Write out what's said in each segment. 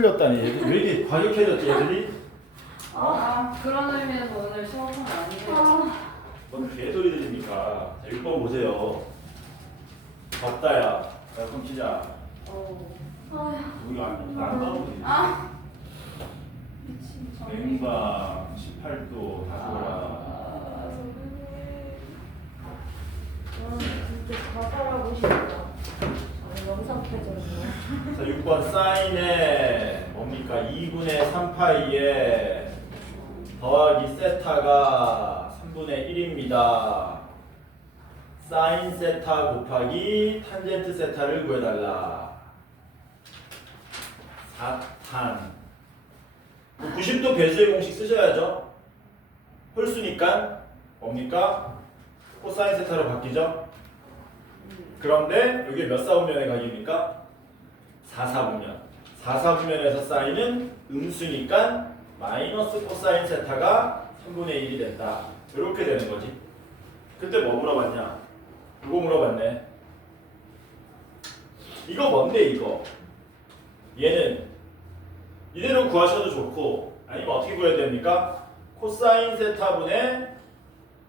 틀렸다니. 왜 이렇게 과격해졌지 얘들이? 그런 의미에서 오늘 시험은 아니에요. 뭔 개소리 들립니까? 자, 6번 보세요. 덥다야. 에어컨 키자. 우리 안 나오지. 미친 냉방 18도 다소라. 진짜 자살하고 싶다. 영상 켜졌네. 자, 6번 사인에 뭡니까? 2분의 3파이에 더하기 세타가 3분의 1입니다. 사인 세타 곱하기 탄젠트 세타를 구해달라. 4탄 90도 배수의 공식 쓰셔야죠. 홀수니까 뭡니까? 코사인 세타로 바뀌죠. 그런데 이게 몇 사분면의 각입니까? 4사분면. 4사분면에서 사인은 음수니까 마이너스 코사인 세타가 3분의 1이 된다. 이렇게 되는 거지. 그때 뭐 물어봤냐? 이거 물어봤네. 이거 뭔데 이거? 얘는 이대로 구하셔도 좋고 아니면 어떻게 구해야 됩니까? 코사인 세타분의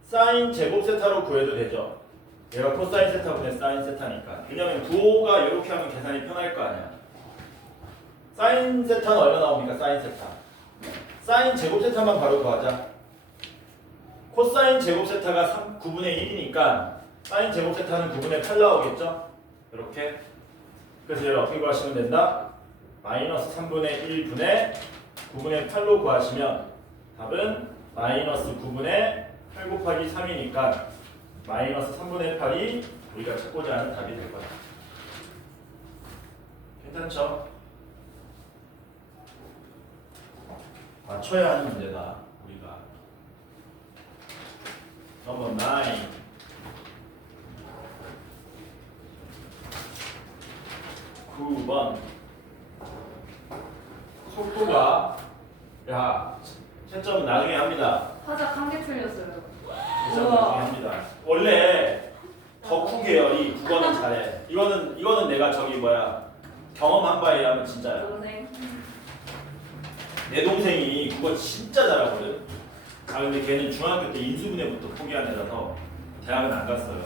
사인 제곱 세타로 구해도 되죠. 얘가 코사인 세타분의 사인 세타니까. 왜냐면 부호가 이렇게 하면 계산이 편할 거 아니야. 사인 세타는 얼마 나옵니까? 사인 세타. 사인 제곱 세타만 바로 구하자. 코사인 제곱 세타가 9분의 1이니까 사인 제곱 세타는 9분의 8 나오겠죠? 이렇게. 그래서 얘를 어떻게 구하시면 된다? 마이너스 3분의 1분의 9분의 8로 구하시면 답은 마이너스 9분의 8 곱하기 3이니까 마이너스 3분의 8이 우리가 찾고자 하는 답이 될 거다. 괜찮죠? 맞춰야 하는 문제다. 우리가. 넘버 9. (9번) 속도가 채점은 나중에 합니다. 화작 한 개 틀렸어요. 채점은 나중에 합니다. 원래 덕후계요. 이 9번은 잘해. 이거는 내가 경험한 바에 의하면 진짜야. 동생. 내 동생이 그거 진짜 잘하거든. 근데 걔는 중학교 때 인수분해부터 포기한 애라서 대학은 안 갔어요.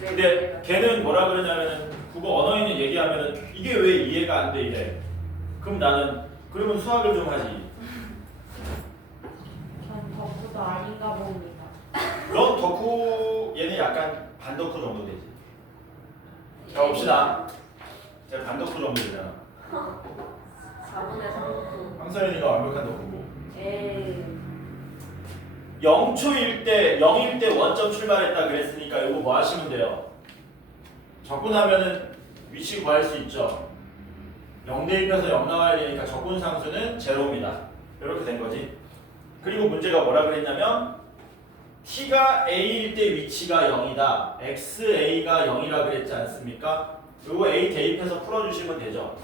근데 걔는 뭐라 그러냐면은 국어 언어인을 얘기하면은 이게 왜 이해가 안 돼 이래. 그럼 나는 그러면 수학을 좀 하지. 전 덕후도 아닌가 봅니다. 넌 덕후 얘는 약간 반덕후 정도 되지. 자 봅시다. 제가 반덕후 정도 되잖아. 4분의 3도. 황서연이가 완벽한 덕후고. 에이. 0초일 때 0일 때 원점 출발했다 그랬으니까 이거 뭐 하시면 돼요? 적분하면은 위치 구할 수 있죠. 0 대입해서 0 나와야 되니까 적분상수는 제로입니다. 이렇게 된 거지. 그리고 문제가 뭐라 그랬냐면 t가 a일 때 위치가 0이다. xa가 0이라 그랬지 않습니까? 이거 a 대입해서 풀어주시면 되죠.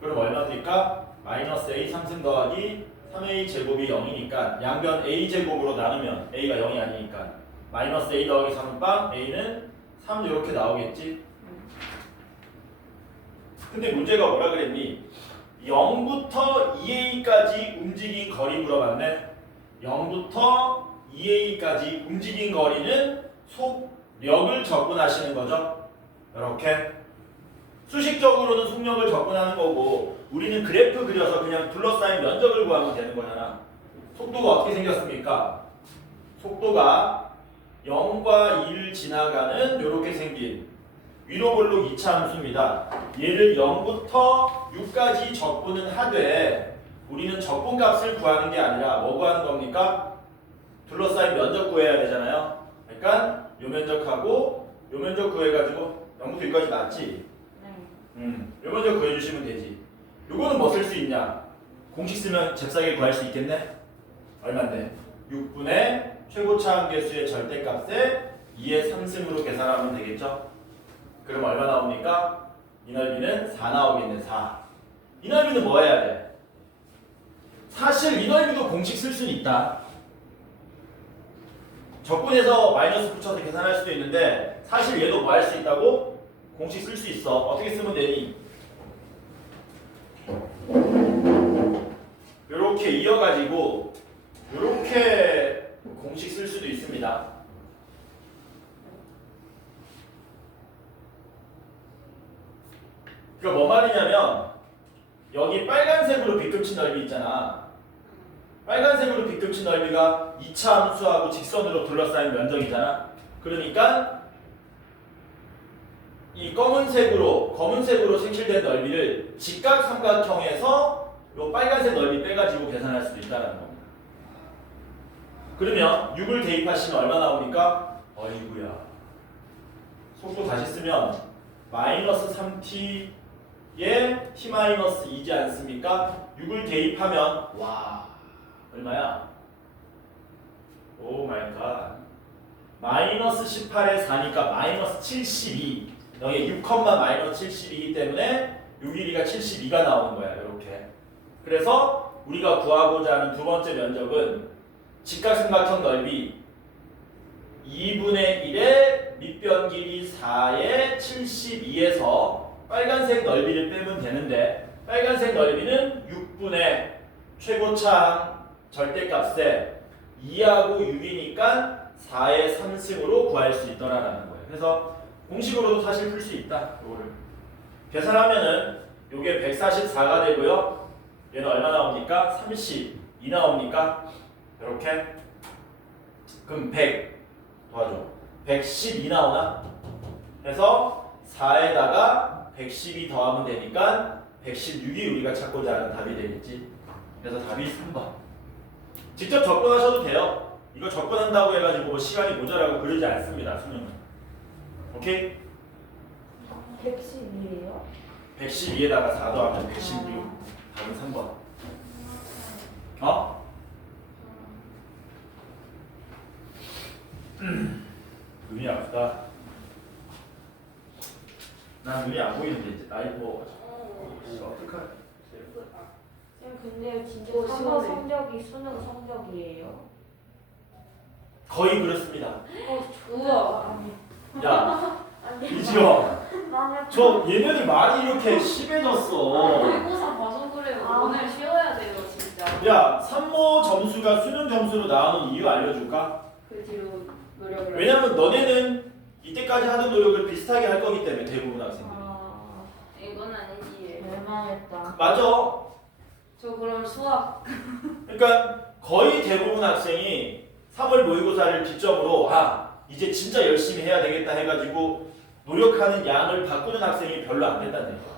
그럼 얼마 드릴까? 마이너스 a 3승 더하기 3a 제곱이 0이니까 양변 a 제곱으로 나누면 a가 0이 아니니까 마이너스 a 더하기 3은 빵, a는 3 이렇게 나오겠지. 근데 문제가 뭐라 그랬니? 0부터 2a까지 움직인 거리 물어봤네. 0부터 2a까지 움직인 거리는 속력을 적분하시는 거죠. 이렇게 수식적으로는 속력을 적분하는 거고 우리는 그래프 그려서 그냥 둘러싸인 면적을 구하면 되는 거잖아. 속도가 어떻게 생겼습니까? 속도가 0과 2를 지나가는 이렇게 생긴 위로 볼록 2차 함수입니다. 얘를 0부터 6까지 적분은 하되 우리는 적분값을 구하는 게 아니라 뭐 구하는 겁니까? 둘러싸인 면적 구해야 되잖아요. 그러니까 요 면적하고 요 면적 구해가지고 0부터 6까지 맞지? 요 면적 구해주시면 되지. 요거는 뭐 쓸 수 있냐? 공식 쓰면 잽싸게 구할 수 있겠네? 얼마인데? 6분의 최고차 함계수의 절대값에 2의 3승으로 계산하면 되겠죠? 그럼 얼마 나옵니까? 이 넓이는 4 나오겠네. 4. 이 넓이는 뭐 해야 돼? 사실 이 넓이도 공식 쓸 수는 있다. 적분해서 마이너스 붙여서 계산할 수도 있는데 사실 얘도 뭐 할 수 있다고? 공식 쓸 수 있어. 어떻게 쓰면 되니? 이렇게 이어가지고 이렇게 공식 쓸 수도 있습니다. 그러니까 뭐 말이냐면 여기 빨간색으로 빗금친 넓이 있잖아. 빨간색으로 빗금친 넓이가 2차 함수하고 직선으로 둘러싸인 면적이잖아. 그러니까 이 검은색으로 색칠된 넓이를 직각삼각형에서 이 빨간색 넓이 빼가지고 계산할 수도 있다는 겁니다. 그러면 6을 대입하시면 얼마 나옵니까? 어이구야. 속도 다시 쓰면 마이너스 3t에 t-2지 않습니까? 6을 대입하면 와 얼마야? 오 마이 갓. 마이너스 18에 4니까 마이너스 72. 여기 6, 마이너스 72이기 때문에 6 길이가 72가 나오는 거야. 이렇게. 그래서 우리가 구하고자 하는 두 번째 면적은 직각삼각형 넓이 2분의 1의 밑변 길이 4의 72에서 빨간색 넓이를 빼면 되는데 빨간색 넓이는 6분의 최고차항 절대값에 2하고 6이니까 4의 3승으로 구할 수 있더라라는 거예요. 그래서 공식으로도 사실 풀 수 있다. 이거를 계산하면은 요게 144가 되고요. 얘는 얼마 나옵니까? 32 나옵니까? 이렇게. 그럼 100 도와줘. 112 나오나? 그래서 4에다가 112 더하면 되니까 116이 우리가 찾고자 하는 답이 되겠지. 그래서 답이 3번. 직접 접근하셔도 돼요. 이거 접근한다고 해가지고 뭐 시간이 모자라고 그러지 않습니다. 수능은. 오케이? 112예요? 112에다가 4 더하면 116. 답은 3번. 어? 눈이 아프다. 난 눈이 안 보이는데 이제 나이 뭐 어떡하지? 쌤 근데 진짜 오, 3번 시원해. 성적이 수능 성적이에요? 거의 그렇습니다. 우와. 야, 아니 이지영. 나는 저 얘네들 말이 이렇게 심해졌어. 모의고사 봐서 그래요. 아. 오늘 쉬어야 돼요, 진짜. 야, 산모 점수가 수능 점수로 나오는 이유 알려줄까? 그 뒤로 노력을. 왜냐면 너네는 이때까지 하던 노력을 비슷하게 할 거기 때문에 대부분 학생들이. 아 이건 아니지. 멸망했다. 맞아. 저 그럼 수학. 그러니까 거의 대부분 학생이 3월 모의고사를 기점으로 이제 진짜 열심히 해야 되겠다 해가지고 노력하는 양을 바꾸는 학생이 별로 안 된다는 얘기야.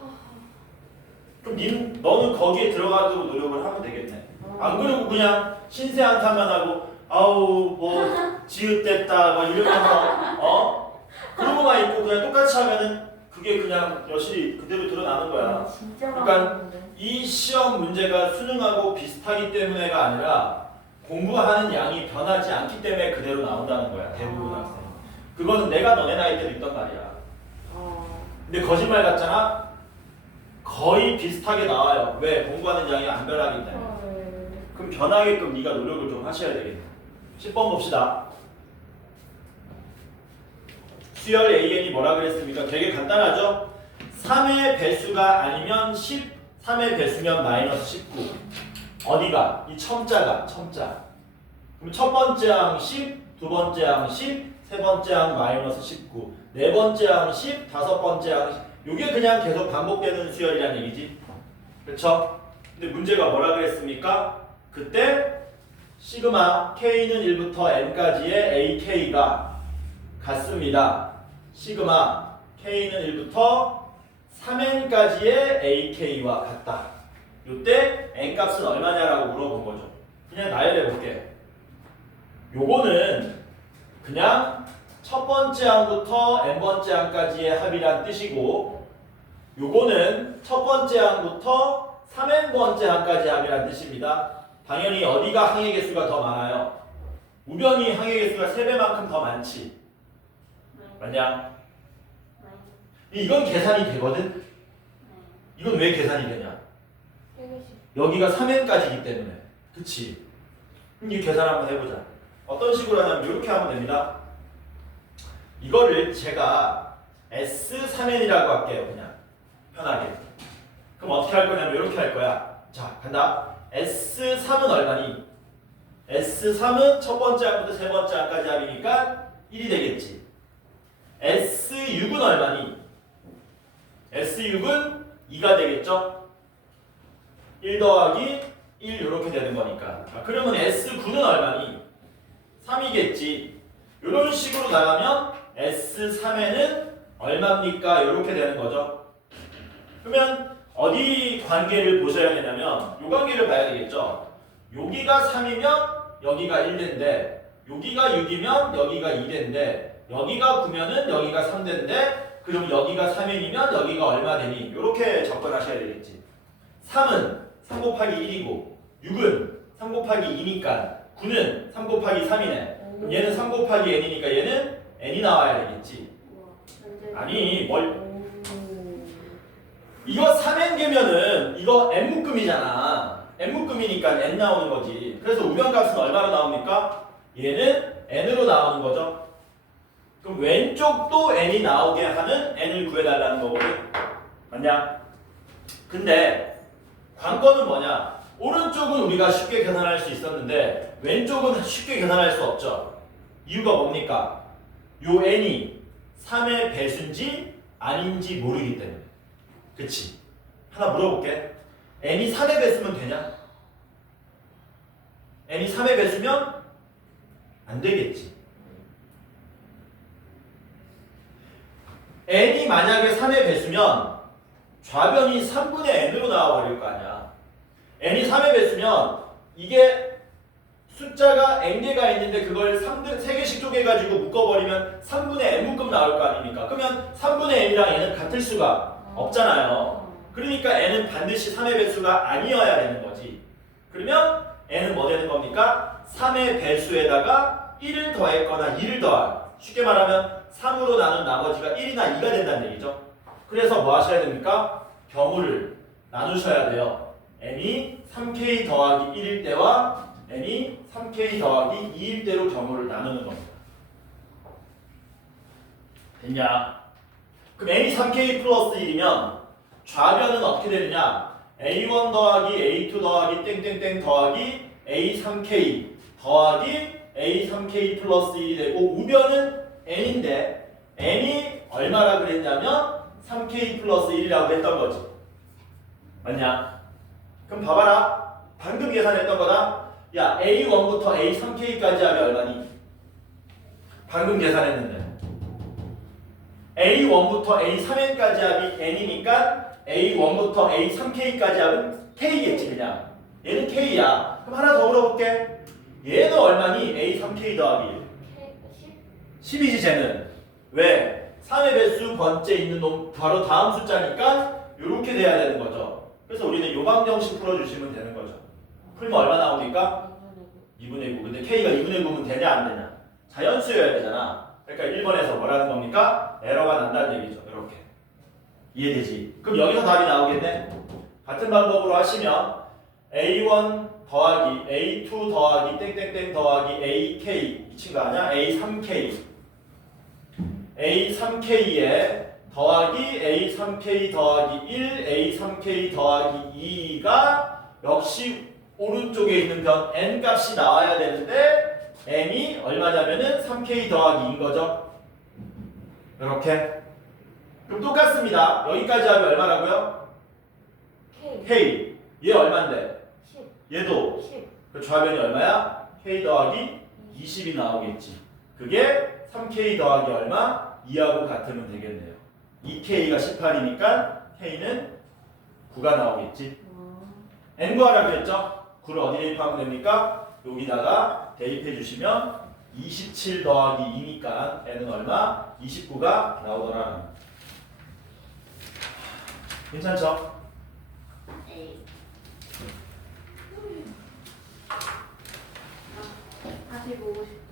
그럼 너는 거기에 들어가도록 노력을 하면 되겠네. 안 그러고 그냥 신세 한탄만 하고 아우 뭐 지읒됐다 막 이러면서 그러고만 있고 그냥 똑같이 하면은 그게 그냥 여실히 그대로 드러나는 거야. 진짜 그러니까 많은데. 이 시험 문제가 수능하고 비슷하기 때문에가 아니라 공부하는 양이 변하지 않기 때문에 그대로 나온다는 거야. 대부분 학생. 그거는 내가 너네 나이 때도 있단 말이야. 근데 거짓말 같잖아? 거의 비슷하게 나와요. 왜? 공부하는 양이 안 변하기 때문에. 그럼 변하게끔 네가 노력을 좀 하셔야 되겠네. 10번 봅시다. 수열 AN이 뭐라 그랬습니까? 되게 간단하죠? 3의 배수가 아니면 10, 3의 배수면 마이너스 19. 어디가? 이 첨자가 첨자. 그럼 첫 번째 항 10, 두 번째 항 10, 세 번째 항 마이너스 19, 네 번째 항 10, 다섯 번째 항 10. 이게 그냥 계속 반복되는 수열이란 얘기지. 그렇죠? 근데 문제가 뭐라 그랬습니까? 그때 시그마 K는 1부터 N까지의 AK가 같습니다. 시그마 K는 1부터 3N까지의 AK와 같다. 이때 N값은 얼마냐라고 물어본 거죠. 그냥 나열해 볼게. 요거는 그냥 첫 번째 항부터 N번째 항까지의 합이란 뜻이고 요거는 첫 번째 항부터 3N번째 항까지 합이란 뜻입니다. 당연히 어디가 항의 개수가 더 많아요? 우변이 항의 개수가 3배만큼 더 많지. 맞냐? 이건 계산이 되거든? 이건 왜 계산이 되냐? 여기가 3N까지이기 때문에. 그치? 그럼 이 계산 한번 해보자. 어떤 식으로 하냐면 이렇게 하면 됩니다. 이거를 제가 S3N이라고 할게요. 그냥 편하게. 그럼 어떻게 할 거냐면 이렇게 할 거야. 자, 간다. S3은 얼마니? S3은 첫 번째 항부터 세 번째 항까지 합이니까 1이 되겠지. S6은 얼마니? S6은 2가 되겠죠? 1 더하기 1 이렇게 되는 거니까. 그러면 S9는 얼마니? 3이겠지. 이런 식으로 나가면 S3에는 얼마입니까? 이렇게 되는 거죠. 그러면 어디 관계를 보셔야 되냐면 이 관계를 봐야 되겠죠. 여기가 3이면 여기가 1대인데 여기가 6이면 여기가 2대인데 여기가 9면은 여기가 3대인데 그럼 여기가 3이면 여기가 얼마 되니? 이렇게 접근하셔야 되겠지. 3은 3 곱하기 1이고 6은 3 곱하기 2니까 9는 3 곱하기 3이네. 그럼 얘는 3 곱하기 n이니까 얘는 n이 나와야 되겠지. 아니 뭘 이거 3n개면은 이거 n묶음이잖아. n묶음이니까 n 나오는 거지. 그래서 우변값은 얼마로 나옵니까? 얘는 n으로 나오는 거죠. 그럼 왼쪽도 n이 나오게 하는 n을 구해달라는 거거든. 맞냐? 근데 관건은 뭐냐? 오른쪽은 우리가 쉽게 계산할 수 있었는데 왼쪽은 쉽게 계산할 수 없죠. 이유가 뭡니까? 요 n이 3의 배수인지 아닌지 모르기 때문에. 그치? 하나 물어볼게. n이 3의 배수면 되냐? n이 3의 배수면 안 되겠지. n이 만약에 3의 배수면 좌변이 3분의 n으로 나와버릴 거 아니야. n이 3의 배수면 이게 숫자가 n개가 있는데 그걸 3개씩 쪼개가지고 묶어버리면 3분의 n묶음 나올 거 아닙니까? 그러면 3분의 n이랑 n은 같을 수가 없잖아요. 그러니까 n은 반드시 3의 배수가 아니어야 되는 거지. 그러면 n은 뭐 되는 겁니까? 3의 배수에다가 1을 더했거나 2를 더한, 쉽게 말하면 3으로 나눈 나머지가 1이나 2가 된다는 얘기죠. 그래서 뭐 하셔야 됩니까? 경우를 나누셔야 돼요. n이 3k 더하기 1일 때와 n이 3k 더하기 2일 때로 경우를 나누는 겁니다. 됐냐? 그럼 n이 3k 플러스 1이면 좌변은 어떻게 되느냐? a1 더하기 a2 더하기 땡땡땡 더하기 a3k 더하기 a3k 플러스 1이 되고 우변은 n인데 n이 얼마라 그랬냐면 3k 플러스 1이라고 했던 거지. 맞냐? 그럼 봐봐라. 방금 계산했던 거다. 야, a1부터 a3k까지 하면 얼마니? 방금 계산했는데 a1부터 a3n까지 합이 n이니까 a1부터 a3k까지 합은 k겠지 그냥. 얘는 k야. 그럼 하나 더 물어볼게. 얘는 얼마니? a3k 더하기 10이지 쟤는. 왜? 3의 배수 번째 있는 놈 바로 다음 숫자니까 이렇게 돼야 되는 거죠. 그래서 우리는 요방정식 풀어주시면 되는 거죠. 풀면 얼마 나옵니까? 2분의 9. 근데 k가 2분의 9면 되냐 안 되냐? 자연수여야 되잖아. 그러니까 1번에서 뭐라는 겁니까? 에러가 난다는 얘기죠. 이렇게. 이해되지? 그럼 여기서 답이 나오겠네? 같은 방법으로 하시면 a1 더하기 a2 더하기 땡땡땡 더하기 ak 이 친구 아니야? a3k a3k에 더하기 a3k 더하기 1 a3k 더하기 2가 역시 오른쪽에 있는 변 n 값이 나와야 되는데 n이 얼마냐면은 3k 더하기 2인 거죠. 이렇게. 그럼 똑같습니다. 여기까지 하면 얼마라고요? k. 얘 얼만데? 10. 얘도 10. 그 좌변이 얼마야? k 더하기 20이 나오겠지. 그게 3k 더하기 얼마? 2하고 같으면 되겠네요. 2k가 18이니까 k는 9가 나오겠지. n 구하라고 했죠? 9를 어디 대입하면 됩니까? 여기다가 대입해 주시면 27 더하기 2니까 n은 얼마? 29가 나오더라. 괜찮죠? A. 다시 보고 싶다.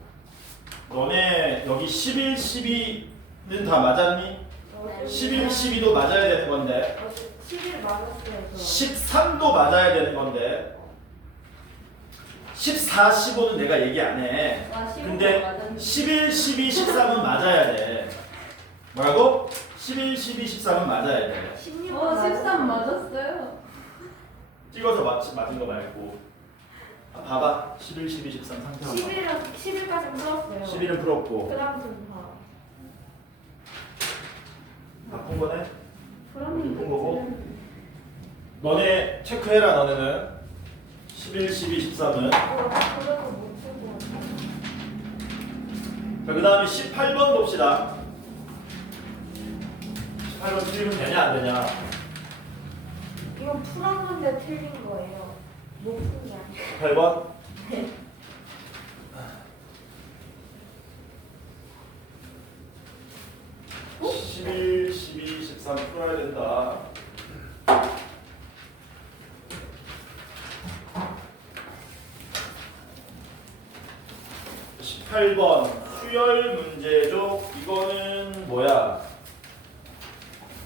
너네 여기 11, 12는 다 맞았니? 네. 11, 12도 맞아야 되는 건데 10일 맞았어요. 13도 맞아야 되는 건데 14, 15는 내가 얘기 안 해. 와, 15 근데 맞았는데. 11, 12, 13은 맞아야 돼. 뭐라고? 11, 12, 13은 맞아야 돼. 16은 13 맞았어요. 찍어서 맞은 거 말고. 봐봐. 11, 12, 13 상태만 봐. 11까지 풀었어요. 11은 풀었고. 그 다음부터는 다. 바꾼 거네? 그러면 바꾼 거고. 너네 체크해라 너네는. 11, 12, 13은. 그래도 못 풀고. 자, 그 다음에 18번 봅시다. 18번 틀리면 되냐 안 되냐? 이건 풀었는데 틀린 거예요. 못 푼 게 아니에요. 18번. 네. 어? 11, 12, 13 풀어야 된다. (18번) 수열 문제죠. 이거는 뭐야?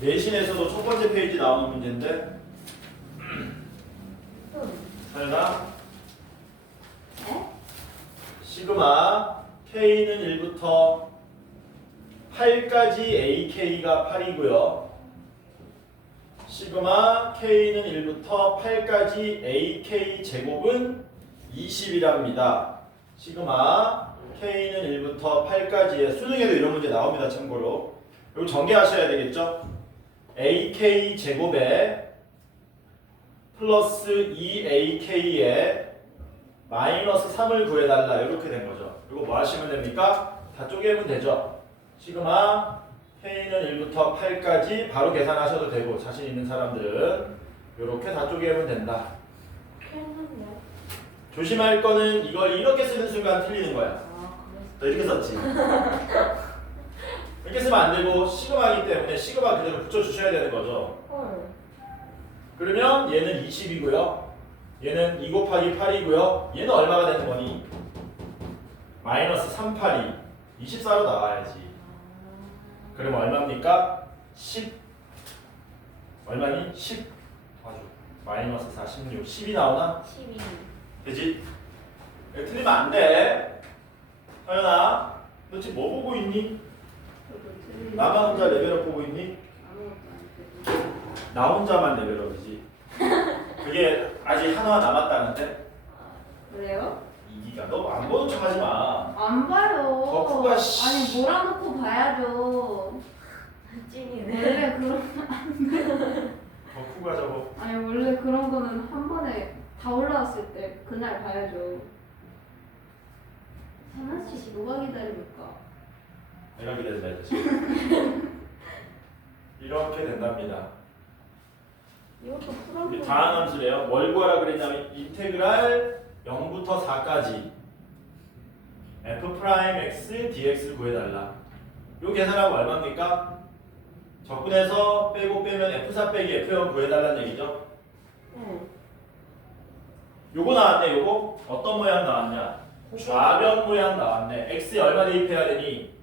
내신에서도 첫 번째 페이지 나오는 문제인데. 설마 네? 시그마 K는 1부터 8까지 AK가 8이고요. 시그마 K는 1부터 8까지 AK 제곱은 20이랍니다. 시그마 K는 1부터 8까지의 수능에도 이런 문제 나옵니다. 참고로. 이거 전개하셔야 되겠죠? AK 제곱에 플러스 2AK에 마이너스 3을 구해달라. 이렇게 된 거죠. 이거 뭐 하시면 됩니까? 다 쪼개면 되죠. 시그마 K는 1부터 8까지 바로 계산하셔도 되고 자신 있는 사람들은 이렇게 다 쪼개면 된다. 했는데. 조심할 거는 이걸 이렇게 쓰는 순간 틀리는 거야. 아, 너 이렇게 썼지? 이렇게 쓰면 안 되고 시그마이기 때문에 시그마 그대로 붙여주셔야 되는 거죠. 헐. 그러면 얘는 20이고요. 얘는 2 곱하기 8이고요. 얘는 얼마가 되는 거니? 마이너스 38이 24로 나와야지. 그럼 얼마입니까? 10 얼마니? 10 아주 마이너스 46 10이 나오나? 12. 되지? 이거 틀리면 안 돼. 서연아 너 지금 뭐 보고 있니? 나만 혼자 레벨업 보고 있니? 아무것도 안 되고. 나 혼자만 레벨업이지. 그게 아직 하나 남았다는데? 그래요? 이기가 너 안 보는 척 하지 마. 안 봐요. 덕후가 씨. 아니 몰아놓고 봐야죠. 찐이네. 원래 그런 덕후가 저거. 아니 원래 그런 거는 한 번에 다 올라왔을 때 그날 봐야죠. 하나씩 누가 기다립니까? 내가 기다려야지. 이렇게 된답니다. 이것도 이게 풀었는데. 다항 함수래요. 뭘 구하라 그랬냐면 인테그랄 0부터 4까지 f'(x) dx를 구해달라. 요 계산하고 얼마입니까? 적분해서 빼고 빼면 f4 빼기 f0 구해달라는 얘기죠. 응. 요거 나왔네. 요거 어떤 모양 나왔냐? 좌변 모양 나왔네. x에 얼마 대입해야 되니?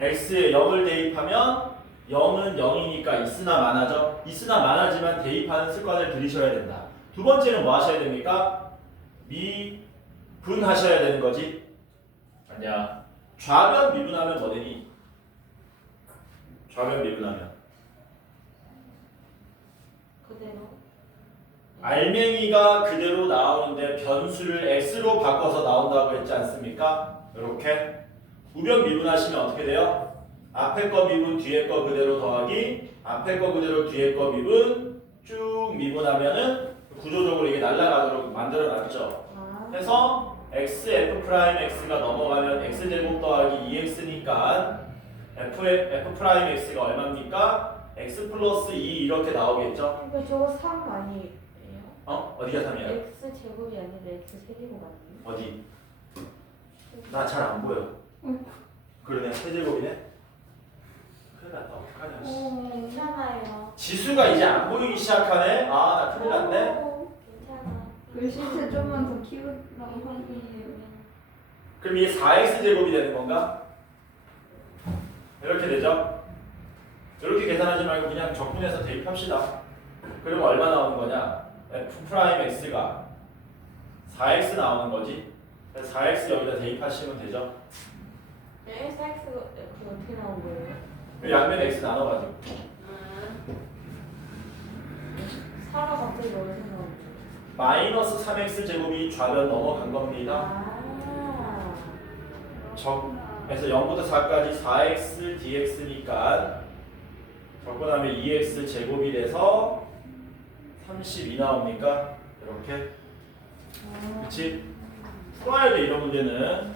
x에 0을 대입하면 0은 0이니까 있으나 마나죠. 있으나 마나지만 대입하는 습관을 들이셔야 된다. 두 번째는 뭐 하셔야 됩니까? 미분하셔야 되는 거지. 아니야. 좌변 미분하면 뭐 되니? 좌변 미분하면 그대로. 알맹이가 그대로 나오는데 변수를 x로 바꿔서 나온다고 했지 않습니까? 이렇게 우변 미분하시면 어떻게 돼요? 앞에 거 미분 뒤에 거 그대로 더하기 앞에 거 그대로 뒤에 거 미분 쭉 미분하면은 구조적으로 이게 날아가도록 만들어 놨죠. 아. 해서 x f'(x가 넘어가면 x제곱 더하기 2x니까 f'(x가 얼마입니까? x 플러스 2 이렇게 나오겠죠? 이거 저거 3 아니에요? 어? 어디가 3이야? x 제곱이 아니라 x 세제곱 아니에요? 어디? 나 잘 안 보여. 그러네. 세제곱이네. 큰일 났다. 어떡하냐. 씨. 괜찮아요. 지수가 이제 안 보이기 시작하네. 아, 나 큰일 났네. 괜찮아. 글씨체 좀만 더 키우라고 하기. 그럼 이게 4x 제곱이 되는 건가? 이렇게 되죠? 이렇게 계산하지 말고 그냥 적분해서 대입합시다. 그러면 얼마 나오는 거냐? f'(x가 4x 나오는 거지. 4x 여기다 대입하시면 되죠. 네, 1x 그거 어떻게 나온 거예요? 양면 x 나눠가지고. 4가 갑자기 어디서 나오지? 마이너스 3x 제곱이 좌변 넘어간 겁니다. 그래서 0부터 4까지 4x dx니까 적분하면 2x 제곱이 돼서 32 나옵니까? 이렇게. 그렇지? 풀어야 돼 이런 문제는.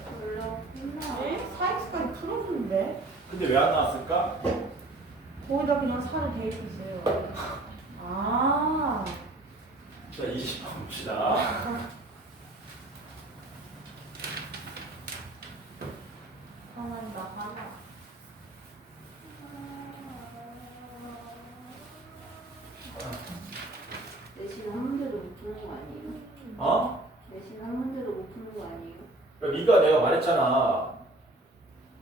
네? 4x까지 풀었는데? 근데 왜 안 나왔을까? 거기다 그냥 4를 대입했어요. 아. 자, 20번 봅시다. 화난다, 화나. 내신 한 문제도 못 푸는 거 아니에요? 어? 내신 한 문제도 못 푸는 거 아니에요? 그러니까 네가 내가 말했잖아.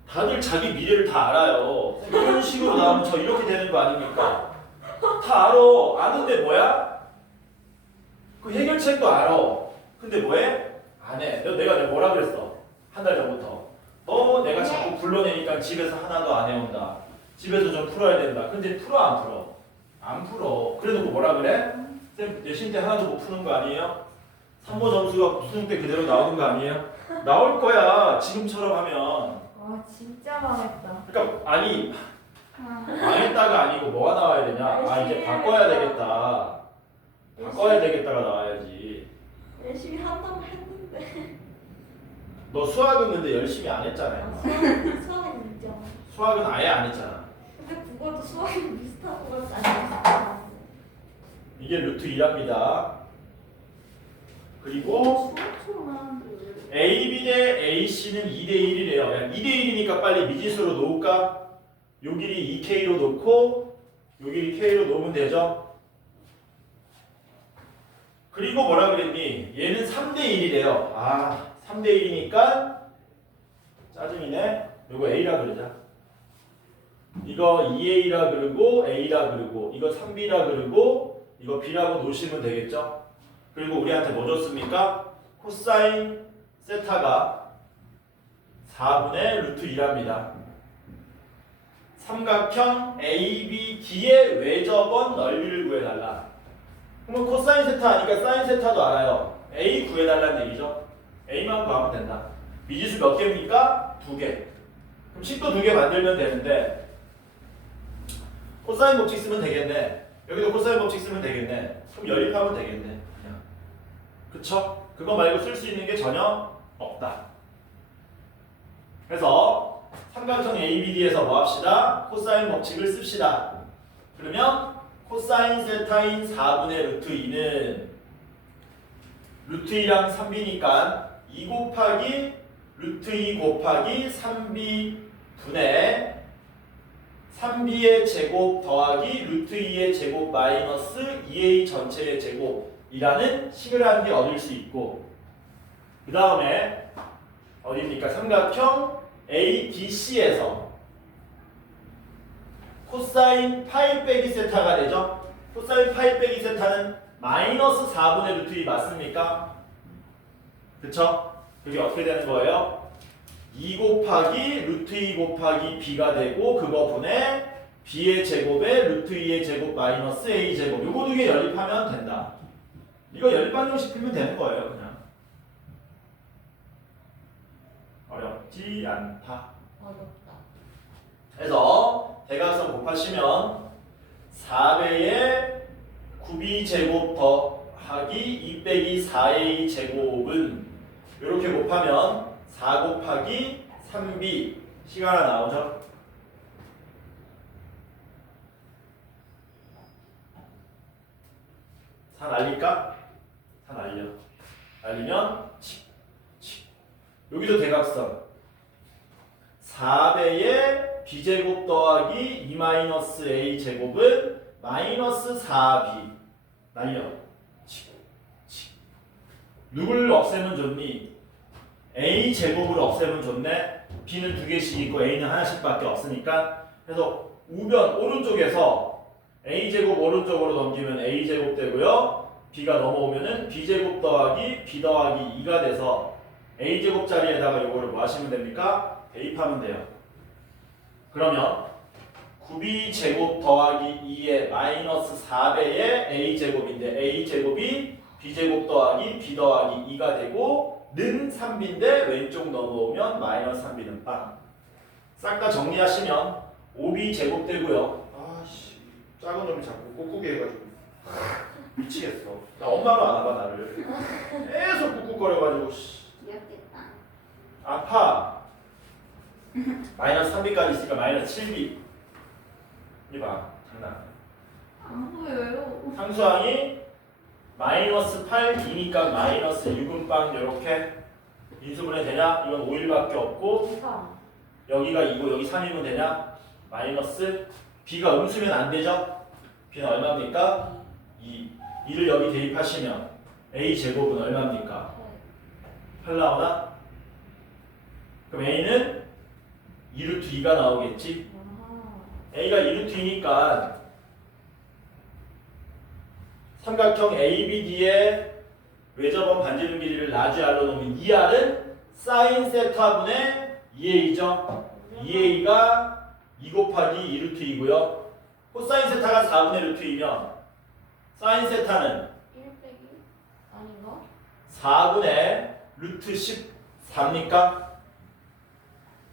다들 자기 미래를 다 알아요. 이런 식으로 나오면 저 이렇게 되는 거 아닙니까? 다 알아. 아는데 뭐야? 그 해결책도 알아. 근데 뭐해? 안 해. 내가 뭐라 그랬어? 한 달 전부터. 너 내가 자꾸 불러내니까 집에서 하나도 안 해온다. 집에서 좀 풀어야 된다. 근데 풀어 안 풀어? 안 풀어. 그래놓고 뭐라 그래? 쌤 내신 때 하나도 못 푸는 거 아니에요? 3모 점수가 수능 때 그대로 나오는 거 아니에요? 나올 거야. 지금처럼 하면. 와, 진짜 망했다. 그러니까 아니 망했다가 아니고 뭐가 나와야 되냐? 아 이제 바꿔야 되겠다. 바꿔야 되겠다가 나와야지. 열심히 한다고 했는데. 너 수학은 근데 열심히 안 했잖아요. 수학은 인정. 수학은 아예 안 했잖아. 근데 국어도 수학이 비슷한 거 같지 않아요? 이게 루트 2랍니다. 그리고 수학처럼 하는데 왜? AB 대 AC는 2대 1이래요. 2대 1이니까 빨리 미지수로 놓을까? 요 길이 2K로 놓고 요 길이 K로 놓으면 되죠? 그리고 뭐라 그랬니? 얘는 3대 1이래요. 아 3대 1이니까 짜증이네. 요거 A라 그러자. 이거 2A라 그러고 A라 그러고 이거 3B라 그러고 이거 B라고 놓으시면 되겠죠? 그리고 우리한테 뭐 줬습니까? 코사인 세타가 4분의 루트 2랍니다. 삼각형 ABD의 외접원 넓이를 구해달라. 그러면 코사인 세타 아니까 사인 세타도 알아요. A 구해달라는 얘기죠. A만 구하면 된다. 미지수 몇 개입니까? 2개. 그럼 식도 2개 만들면 되는데 코사인 법칙 쓰면 되겠네. 여기도 코사인 법칙 쓰면 되겠네. 그럼 연립하면 되겠네. 그냥. 그쵸? 그거 말고 쓸 수 있는 게 전혀 없다. 그래서 삼각형 ABD에서 뭐 합시다? 코사인 법칙을 씁시다. 그러면 코사인 세타인 4분의 루트 2는 루트 2랑 3B니까 2 곱하기 루트 2 곱하기 3B 분의 3B의 제곱 더하기 루트 2의 제곱 마이너스 2A 전체의 제곱이라는 식을 한 개 얻을 수 있고 그 다음에 어디입니까? 삼각형 ABC에서 코사인 파이 빼기 세타가 되죠? 코사인 파이 빼기 세타는 마이너스 4분의 루트 2 맞습니까? 그쵸? 그게 어떻게 되는 거예요? 2 곱하기 루트 2 곱하기 b가 되고 그거 분의 b의 제곱에 루트 2의 제곱 마이너스 a 제곱 요거 두 개 연립하면 된다. 이거 연립반정식 풀면 되는 거예요. 그냥 어렵지 않다. 어렵다. 그래서 대각선 곱하시면 4배의 9b 제곱 더하기 2 빼기 4a 제곱은 이렇게 곱하면 4 곱하기 3b 시가 하나 나오죠? 다 날릴까? 다 날려. 날리면 여기도 대각선 4배의 b제곱 더하기 2-a 제곱은 마이너스 4b 날려. 누굴 없애면 좋니? a 제곱을 없애면 좋네. b는 두 개씩 있고 a는 하나씩밖에 없으니까. 그래서 우변 오른쪽에서 a 제곱 오른쪽으로 넘기면 a 제곱 되고요. b가 넘어오면은 b 제곱 더하기 b 더하기 2가 돼서 a 제곱 자리에다가 이거를 뭐 하시면 됩니까? 대입하면 돼요. 그러면 9b 제곱 더하기 2의 마이너스 4배의 a 제곱인데 a 제곱이 b 제곱 더하기 b 더하기 2가 되고 는 3b인데 왼쪽 넘어오면 마이너스 3b는 빵. 싹 다 정리하시면 5b 제곱 되고요. 아씨 작은 놈이 자꾸 꾹꾹이 해가지고 미치겠어. 나 엄마로 안 와봐 나를. 계속 꾹꾹거려가지고 씨. 귀엽겠다. 아파. 마이너스 3b까지 있으니까 마이너스 7b. 이봐 장난 아니야. 안 보여요. 상수항이 마이너스 8, 2니까 마이너스 6은 빵 이렇게 인수분해 되냐? 이건 5일밖에 없고 이상. 여기가 2고 여기 3이면 되냐? 마이너스 b가 음수면 안 되죠? b는 얼마입니까? 2. 2를 여기 대입하시면 a 제곱은 얼마입니까? 8 나오나? 그럼 a는 2루트 2가 나오겠지? a가 2루트이니까 삼각형 ABD의 외접원 반지름 길이를 라지 R로 놓으면 2R은 사인 세타분의 2A죠. 2A가 2 곱하기 2루트 2고요. 코사인 세타가 4분의 루트 2면 사인 세타는 1 빼기? 아닌가? 4분의 루트 14입니까?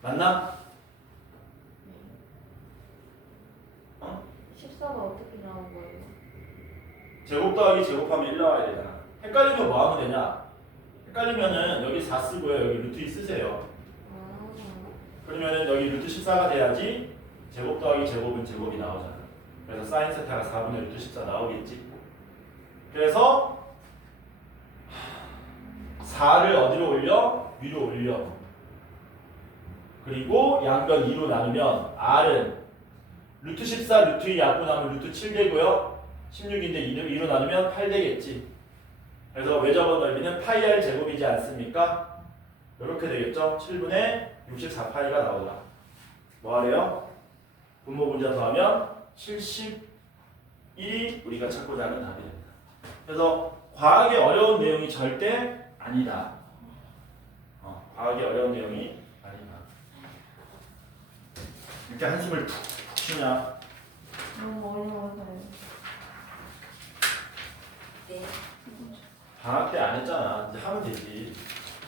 맞나? 14가 어떻게 나온 거예요? 제곱 더하기 제곱하면 1 나와야 되잖아. 헷갈리면 뭐 하면 되냐? 헷갈리면은 여기 4 쓰고요. 여기 루트 2 쓰세요. 그러면은 여기 루트 14가 돼야지 제곱 더하기 제곱은 제곱이 나오잖아. 그래서 사인 세타가 4분의 루트 14 나오겠지. 그래서 4를 어디로 올려? 위로 올려. 그리고 양변 2로 나누면 R은 루트 14, 루트 2 약분하면 루트 7 되고요. 16인데 2로 나누면 8 되겠지. 그래서 외접원 넓이는 파이 R 제곱이지 않습니까? 이렇게 되겠죠. 7분의 64파이가 나오더라. 뭐 하래요? 분모 분자 더하면 71이 우리가 찾고자 하는 답이 됩니다. 그래서 과학의 어려운 내용이 절대 아니다. 과학의 어려운 내용이 아니다. 이렇게 한숨을 푹 쉬냐? 너무 어려워서요. 네. 방학 때 안 했잖아. 이제 하면 되지.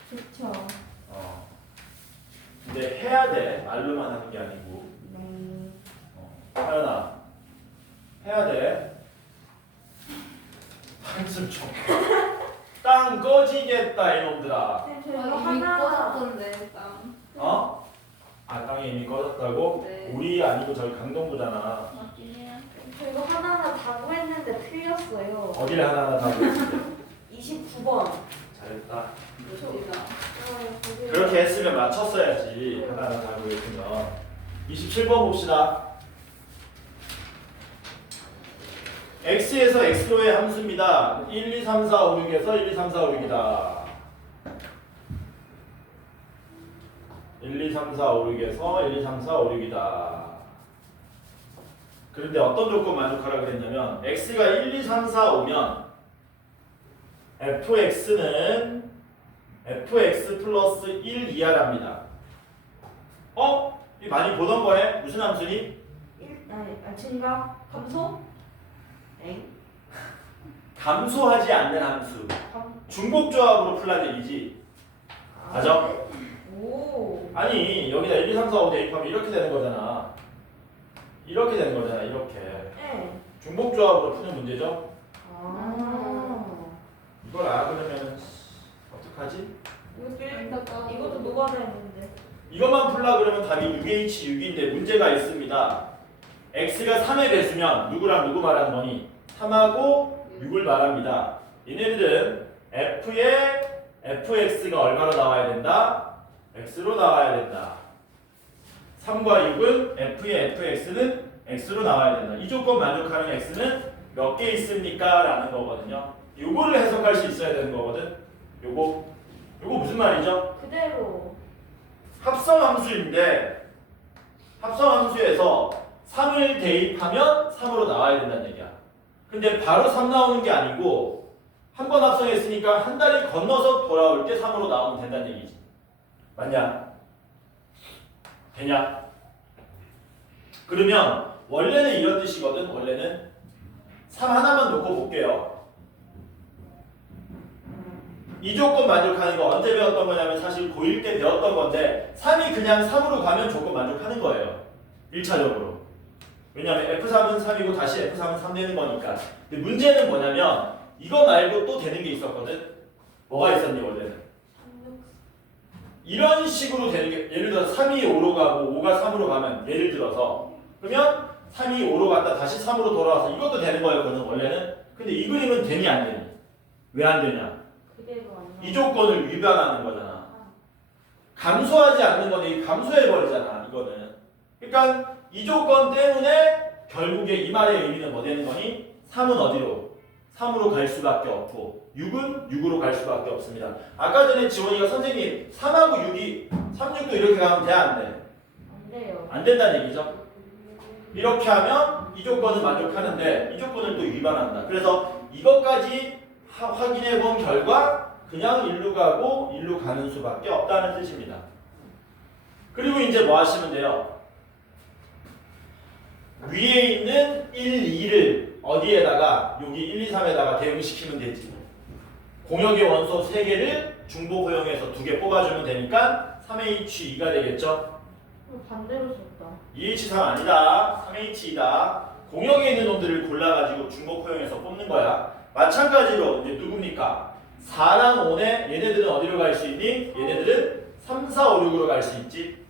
그쵸. 근데 해야 돼. 말로만 하는 게 아니고. 네. 하연아, 해야 돼. 한숨 좀. 땅 꺼지겠다 이놈들아. 쌤, 저 저 이거 이미 하나. 꺼졌던데 땅. 어? 아 땅이 이미 꺼졌다고? 네. 우리 아니고 저기 강동구잖아. 맞긴 해요. 저 이거 하나하나 다 구했는데 틀렸어요. 어디를 하나하나 다 보여줄게. 29번. 잘했다. 좋습니다. 그렇게 했으면 맞췄어야지. 하나하나 다 보여주면. 27번 봅시다. x에서 x로의 함수입니다. 1, 2, 3, 4, 5, 6에서 1, 2, 3, 4, 5, 6이다. 1, 2, 3, 4, 5, 6에서 1, 2, 3, 4, 5, 6이다. 그런데 어떤 조건 만족하라고 그랬냐면 x가 1, 2, 3, 4, 5면 fx는 fx 플러스 1 이하랍니다. 이 많이 보던 거네? 무슨 함수니? 증가? 감소? 엥? 감소하지 않는 함수. 중복조합으로 풀란 얘기지. 맞아? 오. 아니 여기다 1, 2, 3, 4, 5 대입하면 이렇게 되는 거잖아. 이렇게 되는 거잖아. 이렇게. 네. 중복조합으로 푸는 문제죠. 이걸 알아보려면 어떡하지? 이것도 녹아야 되는데. 이것만 풀라 그러면 답이 6H6인데 문제가 있습니다. x가 3의 배수면 누구랑 누구 말하는 거니? 3하고 6을 말합니다. 얘네들은 f의 fx가 얼마로 나와야 된다? x로 나와야 된다. 3과 6은 f의 fx는 x로 나와야 된다. 이 조건 만족하는 x는 몇 개 있습니까? 라는 거거든요. 요거를 해석할 수 있어야 되는 거거든. 요거 무슨 말이죠? 그대로. 합성함수인데 합성함수에서 3을 대입하면 3으로 나와야 된다는 얘기야. 근데 바로 3 나오는 게 아니고 한 번 합성했으니까 한 다리 건너서 돌아올 때 3으로 나오면 된다는 얘기지. 맞냐? 되냐? 그러면 원래는 이런 뜻이거든. 원래는 3 하나만 놓고 볼게요. 이 조건 만족하는 거 언제 배웠던 거냐면 사실 고1 때 배웠던 건데 3이 그냥 3으로 가면 조건 만족하는 거예요. 1차적으로. 왜냐면 F3은 3이고 다시 F3은 3 되는 거니까. 근데 문제는 뭐냐면 이거 말고 또 되는 게 있었거든. 뭐가 있었니 원래는? 이런 식으로 되는 게 예를 들어서 3이 5로 가고 5가 3으로 가면 예를 들어서 그러면 3이 5로 갔다 다시 3으로 돌아와서 이것도 되는 거였거든 원래는. 근데 이 그림은 되니 안 되니? 왜 안 되냐? 이 조건을 위반하는 거잖아. 감소하지 않는 건데 이 감소해버리잖아 이거는. 그러니까 이 조건 때문에 결국에 이 말의 의미는 뭐 되는 거니? 3은 어디로? 3으로 갈 수밖에 없고 6은 6으로 갈 수밖에 없습니다. 아까 전에 지원이가 선생님 3하고 6이 3, 6도 이렇게 가면 돼? 안 돼? 안 돼요. 안 된다는 얘기죠. 이렇게 하면 이 조건은 만족하는데 이 조건을 또 위반한다. 그래서 이것까지 확인해 본 결과 그냥 1로 가고 1로 가는 수밖에 없다는 뜻입니다. 그리고 이제 뭐 하시면 돼요? 위에 있는 1, 2를 어디에다가 여기 1, 2, 3에다가 대응시키면 되지. 공역의 원소 3개를 중복 허용해서 2개 뽑아주면 되니까 3H2가 되겠죠? 반대로 썼다. 2H3 아니다. 3H2다. 공역에 있는 놈들을 골라가지고 중복 허용해서 뽑는 거야. 마찬가지로 이제 누굽니까? 4랑 5네 얘네들은 어디로 갈 수 있니? 얘네들은 3, 4, 5, 6으로 갈 수 있지.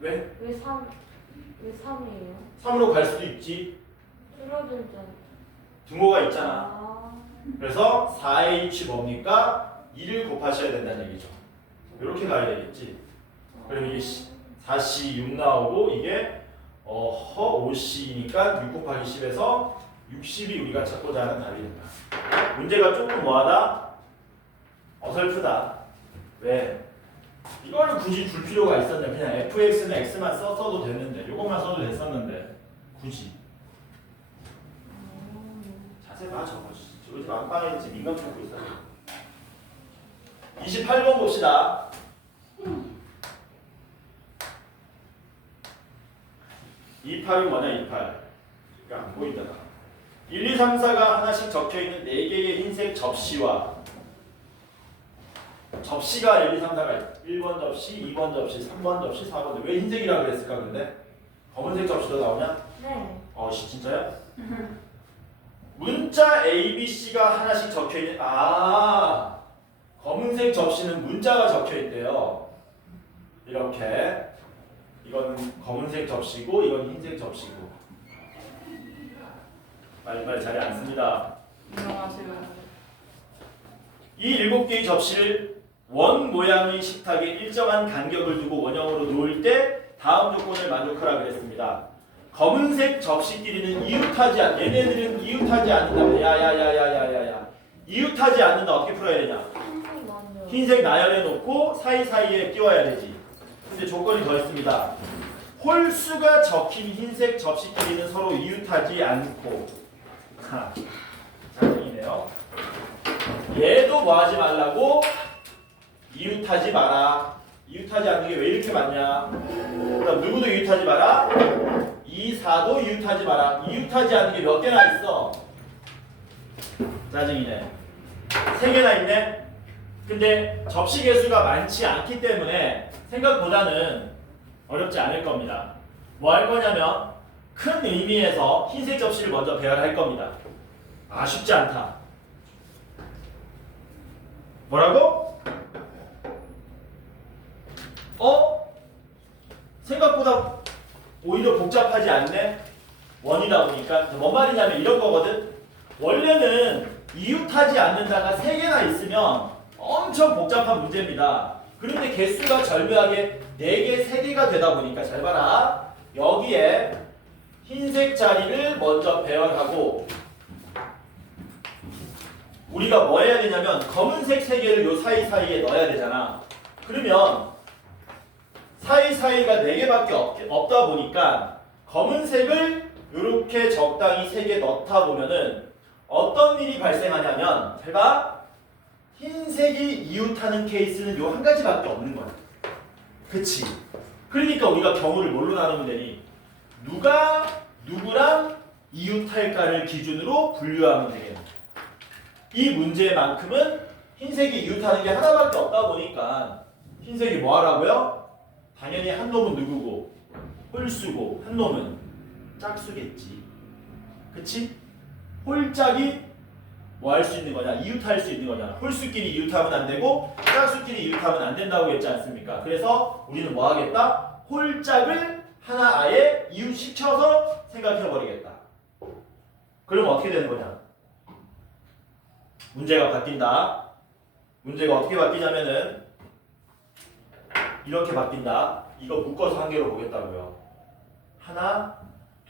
왜? 왜 3이에요? 3으로 갈 수도 있지. 줄어들잖아. 등호가 있잖아. 아. 그래서 4H 뭡니까? 2를 곱하셔야 된다는 얘기죠. 이렇게 가야 되겠지. 그럼 이게 4C 6 나오고 이게 5C니까 6 곱하기 10에서 60이 우리가 찾고자 하는 답이 된다. 문제가 조금 뭐하다? 어설프다. 왜? 이거를 굳이 줄 필요가 있었냐? 그냥 fx는 x만 써도 됐는데 이것만 써도 됐었는데 굳이 자세 봐 저거 집 안방에 지금 인간 찾고 있어. 28번 봅시다. (28은) 뭐냐 28. 그러니까 안 보인다. 1, 2, 3, 4가 하나씩 적혀있는 4개의 흰색 접시와 접시가 1, 2, 3, 4가 1번 접시, 2번 접시, 3번 접시, 4번 왜 흰색이라고 그랬을까 근데? 검은색 접시도 나오냐? 네. 진짜요? 문자 A, B, C가 하나씩 적혀있는 검은색 접시는 문자가 적혀있대요. 이렇게 이거는 검은색 접시고 이건 흰색 접시고 빨리빨리 자리 앉습니다. 안녕하세요. 이 7개의 접시를 원 모양의 식탁에 일정한 간격을 두고 원형으로 놓을 때 다음 조건을 만족하라 그랬습니다. 검은색 접시끼리는 이웃하지 않. 얘네들은 이웃하지 않는다. 야야야야야야야. 이웃하지 않는다. 어떻게 풀어야 되냐? 흰색 나열해 놓고 사이사이에 끼워야 되지. 근데 조건이 더 있습니다. 홀수가 적힌 흰색 접시끼리는 서로 이웃하지 않고. 짜증이네요. 얘도 뭐 하지 말라고? 이웃하지 마라. 이웃하지 않는 게 왜 이렇게 많냐? 그다음 누구도 이웃하지 마라. 2, 4도 이웃하지 마라. 이웃하지 않는 게 몇 개나 있어? 짜증이네. 3개나 있네. 근데 접시 개수가 많지 않기 때문에 생각보다는 어렵지 않을 겁니다. 뭐 할 거냐면 큰 의미에서 흰색 접시를 먼저 배열할 겁니다. 쉽지 않다. 뭐라고? 생각보다 오히려 복잡하지 않네? 원이다 보니까. 뭔 말이냐면 이런 거거든. 원래는 이웃하지 않는다가 3개나 있으면 엄청 복잡한 문제입니다. 그런데 개수가 절묘하게 4개, 3개가 되다 보니까 잘 봐라. 여기에 흰색 자리를 먼저 배열하고 우리가 뭐 해야 되냐면 검은색 3개를 요 사이사이에 넣어야 되잖아. 그러면 사이사이가 4개밖에 없다 보니까 검은색을 이렇게 적당히 3개 넣다 보면은 어떤 일이 발생하냐면 잘 봐. 흰색이 이웃하는 케이스는 요 한 가지밖에 없는 거야. 그치? 그러니까 우리가 경우를 뭘로 나누면 되니? 누가 누구랑 이웃할까를 기준으로 분류하면 되겠네. 이 문제만큼은 흰색이 이웃하는 게 하나밖에 없다 보니까 흰색이 뭐 하라고요? 당연히 한 놈은 누구고 홀수고 한 놈은 짝수겠지. 그치? 홀짝이 뭐 할 수 있는 거냐? 이웃할 수 있는 거냐? 홀수끼리 이웃하면 안 되고 짝수끼리 이웃하면 안 된다고 했지 않습니까? 그래서 우리는 뭐 하겠다? 홀짝을 하나 아예 이웃시켜서 생각해 버리겠다. 그러면 어떻게 되는 거냐? 문제가 바뀐다. 문제가 어떻게 바뀌냐면은 이렇게 바뀐다. 이거 묶어서 한 개로 보겠다고요. 하나,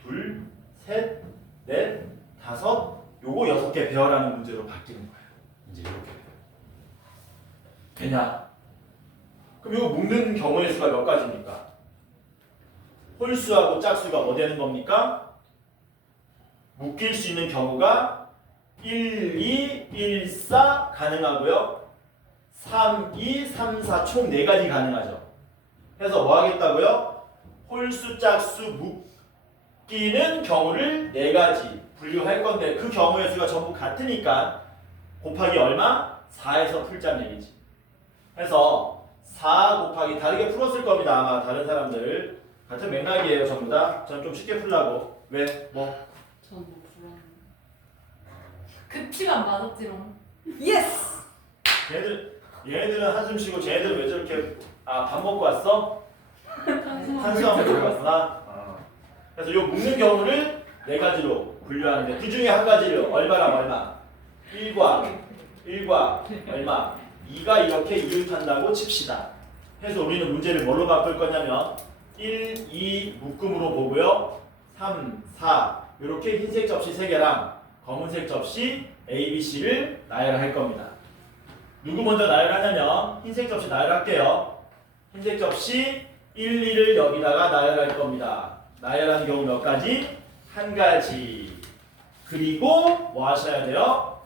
둘, 셋, 넷, 다섯, 요거 6개 배열하는 문제로 바뀌는 거예요. 이제 이렇게 되냐? 그럼 이거 묶는 경우의 수가 몇 가지입니까? 홀수하고 짝수가 뭐 되는 겁니까? 묶일 수 있는 경우가 1, 2, 1, 4 가능하고요. 3, 2, 3, 4 총 4가지 가능하죠. 그래서 뭐 하겠다고요? 홀수, 짝수, 묶이는 경우를 4가지 분류할 건데 그 경우의 수가 전부 같으니까 곱하기 얼마? 4에서 풀자는 얘기지. 그래서 4 곱하기 다르게 풀었을 겁니다. 아마 다른 사람들 같은 맥락이에요. 전부 다. 전 좀 쉽게 풀라고. 왜? 뭐? 전뭐 불안. 그 티만 맞았지롱. 예스. 얘네들은 한숨 쉬고 쟤네들은 왜 저렇게 밥 먹고 왔어? 탄수화물 들어갔구나. 그래서 요 묶는 경우를 4가지로 분류하는데 그 중에 한 가지를 얼마랑 얼마 1과 얼마 2가 이렇게 이웃한다고 칩시다. 해서 우리는 문제를 뭘로 바꿀 거냐면 1, 2 묶음으로 보고요. 3, 4 이렇게 흰색 접시 3개랑 검은색 접시 A, B, C를 나열할 겁니다. 누구 먼저 나열하냐면 흰색 접시 나열할게요. 흰색 접시 1, 2를 여기다가 나열할 겁니다. 나열하는 경우 몇 가지? 한 가지. 그리고 뭐 하셔야 돼요?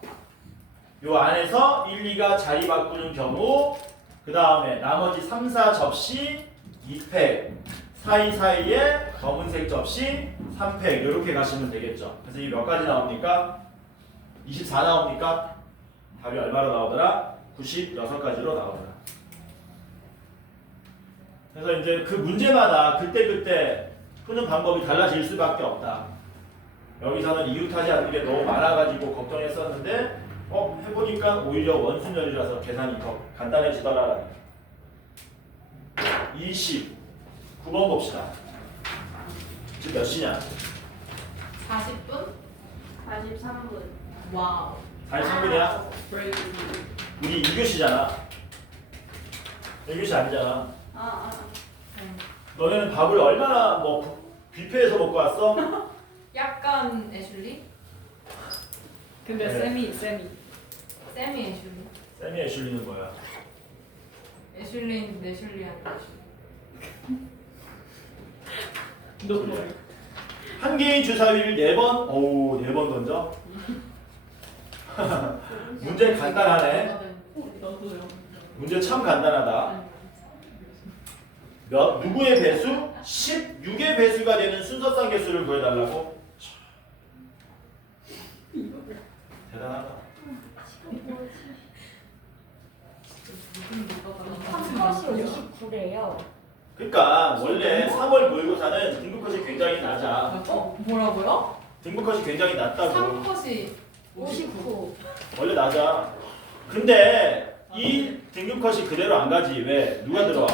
요 안에서 1, 2가 자리 바꾸는 경우 그 다음에 나머지 3, 4 접시 2팩 사이사이에 검은색 접시 3팩 이렇게 가시면 되겠죠. 그래서 이 몇 가지 나옵니까? 24 나옵니까? 답이 얼마로 나오더라? 96가지로 나오더라. 그래서 이제 그 문제마다 그때그때 푸는 방법이 달라질 수밖에 없다. 여기서는 이웃하지 않는 게 너무 많아가지고 걱정했었는데 해보니까 오히려 원순열이라서 계산이 더 간단해지더라라는 29번 봅시다. 지금 몇 시냐? 40분? 43분. 와우. 43분이야? 브레이크. 우리 2교시잖아. 1교시 아니잖아. 아. 너네는 밥을 얼마나 뷔페에서 먹고 왔어? 약간 애슐리? 근데 네. 쌤이 세미 애슐리. 쌤이 애슐리는 뭐야? 애슐리는 내슐리한 애슐리. 너 뭐야? 한 개의 주사위를 4번? 오우 4번 던져? 문제 간단하네. 너도요. 문제 참 간단하다. 누구의 배수? 16의 배수가 되는 순서상 개수를 구해달라고? 대단하다. 한 컷이 59래요. 그러니까 원래 3월 모의고사는 등급컷이 굉장히 낮아. 뭐라고요? 등급컷이 굉장히 낮다고. 3컷이 59. 원래 낮아. 근데 이 등급컷이 그대로 안 가지. 왜? 누가 들어와?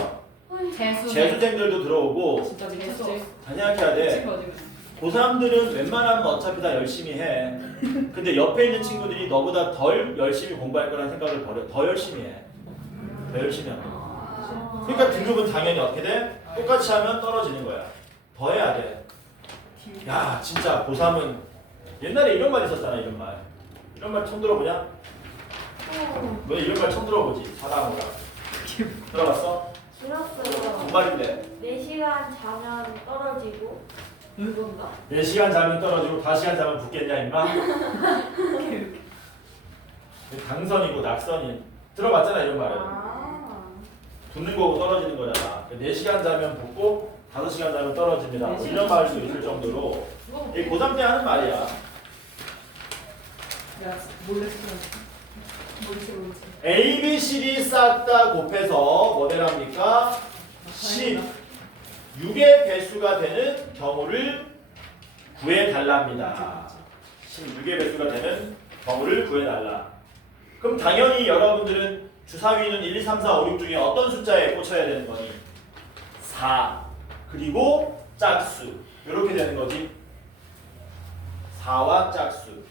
재수. 재수생들도 들어오고 진짜 미쳤지. 다 생각해야 돼. 고3들은 웬만하면 어차피 다 열심히 해. 근데 옆에 있는 친구들이 너보다 덜 열심히 공부할 거라는 생각을 버려. 더 열심히 해. 더 열심히 하고. 그러니까 등급은 당연히 어떻게 돼? 똑같이 하면 떨어지는 거야. 더 해야 돼. 야 진짜 고3은 옛날에 이런 말 있었잖아. 이런 말. 이런 말 처음 들어보냐? 너 이런 말 처음 들어보지? 사당호라. 들어봤어? 들었어요. 뭔 말인데? 4시간 자면 떨어지고. 물건다. 4시간 자면 떨어지고 5시간 자면 붙겠냐 임마? 당선이고 낙선이 들어봤잖아 이런 말을. 아. 붙는 거고 떨어지는 거잖아. 4시간 자면 붙고 5시간 자면 떨어집니다. 뭐 이런 말 할 수 있을 정도로 이 고3 때 하는 말이야. 내가 몰래 쓰는 몰래. A, B, C, D 싹 다 곱해서 뭐 되랍니까? 16의 배수가 되는 경우를 구해달랍니다. 16의 배수가 되는 경우를 구해달라. 그럼 당연히 여러분들은 주사위는 1, 2, 3, 4, 5, 6 중에 어떤 숫자에 꽂혀야 되는 거니? 4 그리고 짝수 이렇게 되는 거지. 4와 짝수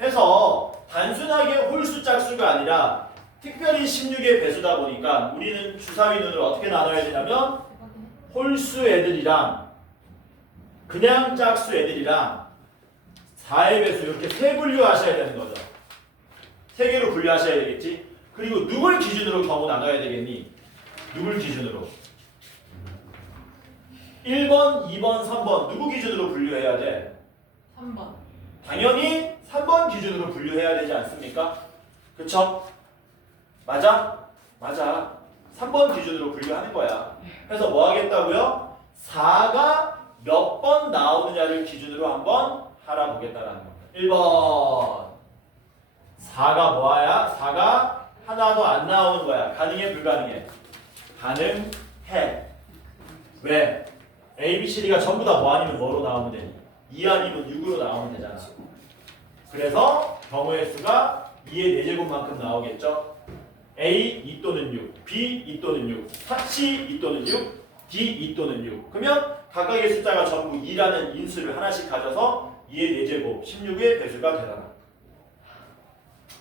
해서 단순하게 홀수 짝수가 아니라 특별히 16의 배수다 보니까 우리는 주사위 눈을 어떻게 나눠야 되냐면 홀수 애들이랑 그냥 짝수 애들이랑 4의 배수 이렇게 세 분류하셔야 되는 거죠. 세 개로 분류하셔야 되겠지. 그리고 누굴 기준으로 경우 나눠야 되겠니? 누굴 기준으로? 1번, 2번, 3번 누구 기준으로 분류해야 돼? 3번. 당연히 3번 기준으로 분류해야 되지 않습니까? 그쵸? 맞아? 맞아. 3번 기준으로 분류하는 거야. 그래서 뭐 하겠다고요? 4가 몇 번 나오느냐를 기준으로 한번 알아보겠다라는 겁니다. 1번 4가 뭐야? 4가 하나도 안 나오는 거야. 가능해? 불가능해? 가능해. 왜? A, B, C, D가 전부 다 뭐 아니면 뭐로 나오면 되니? 2 아니면 6으로 나오면 되잖아. 그래서 경우의 수가 2의 4제곱만큼 나오겠죠. A 2 또는 6, B 2 또는 6, C 2 또는 6, D 2 또는 6. 그러면 각각의 숫자가 전부 2라는 인수를 하나씩 가져서 2의 4제곱, 16의 배수가 되잖아.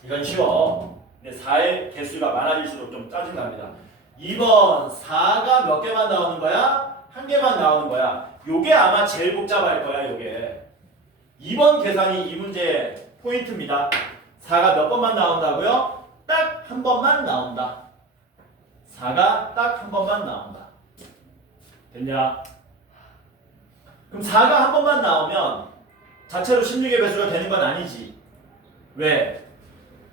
이건 쉬워. 근데 4의 개수가 많아질수록 좀 짜증납니다. 2번 4가 몇 개만 나오는 거야? 한 개만 나오는 거야. 요게 아마 제일 복잡할 거야. 요게 2번 계산이 이 문제의 포인트입니다. 4가 몇 번만 나온다고요? 딱 한 번만 나온다. 4가 딱 한 번만 나온다. 됐냐? 그럼 4가 한 번만 나오면 자체로 16의 배수가 되는 건 아니지. 왜?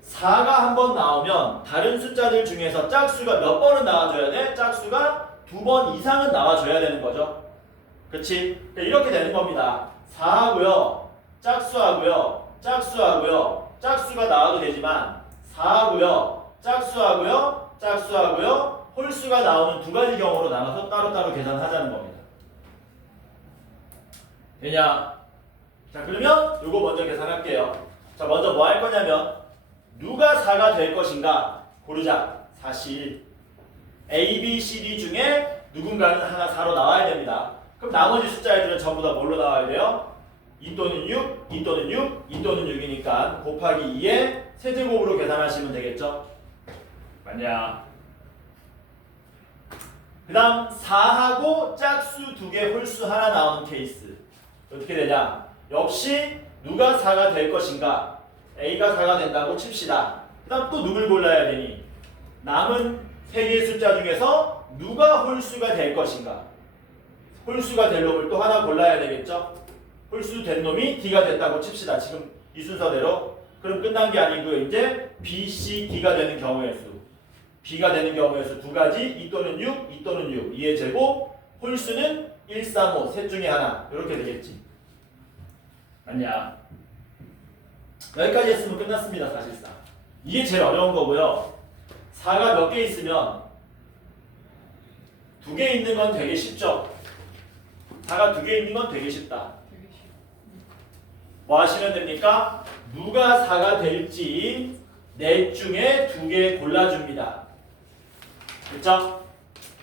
4가 한 번 나오면 다른 숫자들 중에서 짝수가 몇 번은 나와줘야 돼? 짝수가 2번 이상은 나와줘야 되는 거죠. 그치? 이렇게 되는 겁니다. 4하고요. 짝수하고요. 짝수하고요. 짝수가 나와도 되지만 4하고요. 짝수하고요. 짝수하고요. 홀수가 나오는 두 가지 경우로 나눠서 따로따로 계산하자는 겁니다. 되냐? 자, 그러면 요거 먼저 계산할게요. 자, 먼저 뭐 할 거냐면 누가 4가 될 것인가 고르자. 사실 A, B, C, D 중에 누군가는 하나 4로 나와야 됩니다. 그럼 나머지 숫자들은 전부 다 뭘로 나와야 돼요? 2 또는 6, 2 또는 6, 2 또는 6이니까 곱하기 2에 세제곱으로 계산하시면 되겠죠? 맞냐? 그 다음 4하고 짝수 2개 홀수 하나 나오는 케이스 어떻게 되냐? 역시 누가 4가 될 것인가? A가 4가 된다고 칩시다. 그 다음 또 누굴 골라야 되니? 남은 3개의 숫자 중에서 누가 홀수가 될 것인가? 홀수가 될 놈을 또 하나 골라야 되겠죠? 홀수 된 놈이 D가 됐다고 칩시다. 지금 이 순서대로. 그럼 끝난 게 아니고 이제 B, C, D가 되는 경우의 수. B가 되는 경우의 수 두 가지. 2 또는 6, 2 또는 6. 2의 제곱. 홀수는 1, 3, 5. 셋 중에 하나. 이렇게 되겠지. 맞냐? 여기까지 했으면 끝났습니다. 사실상. 이게 제일 어려운 거고요. 4가 몇 개 있으면 2개 있는 건 되게 쉽죠. 4가 2개 있는 건 되게 쉽다. 뭐 하시면 됩니까? 누가 4가 될지 넷 중에 2개 골라줍니다. 그렇죠?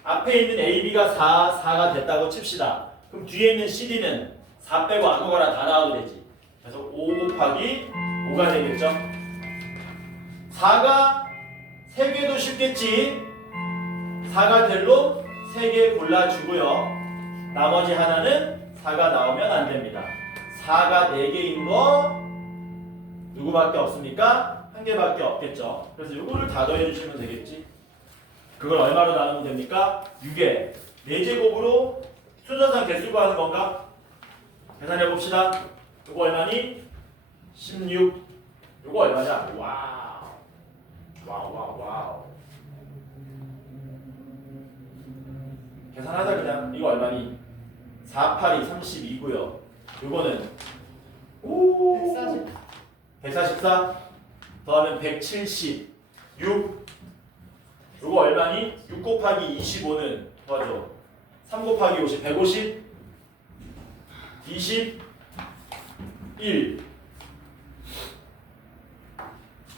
앞에 있는 A, B가 4가 됐다고 칩시다. 그럼 뒤에 있는 C, D는 4 빼고 아무거나 다 나와도 되지. 그래서 5 곱하기 5가 되겠죠? 4가 3개도 쉽겠지? 4가 될 놈 3개 골라주고요. 나머지 하나는 4가 나오면 안 됩니다. 4가 4개인 거 누구밖에 없습니까? 한 개밖에 없겠죠. 그래서 이거를 다 더해주시면 되겠지. 그걸 얼마로 나누면 됩니까? 6에 4제곱으로 순서상 개수 구하는 건가? 계산해 봅시다. 이거 얼마니? 16. 이거 얼마냐? 와우. 와우. 계산하자 그냥. 이거 얼마니? 4, 8이 32고요. 요거는 140. 144 더하면 176. 요거 얼마니? 6 곱하기 25는 도와줘. 3 곱하기 50 150 21.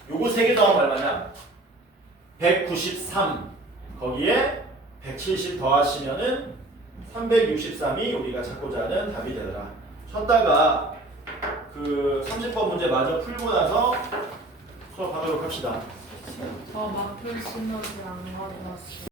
요거 3개 더하면 얼마냐? 193. 거기에 170 더하시면은 363이 우리가 찾고자 하는 답이 되더라. 쉬었다가 그 30번 문제 마저 풀고 나서 수업하도록 합시다. 저 마플 신호를 안 가져왔어요.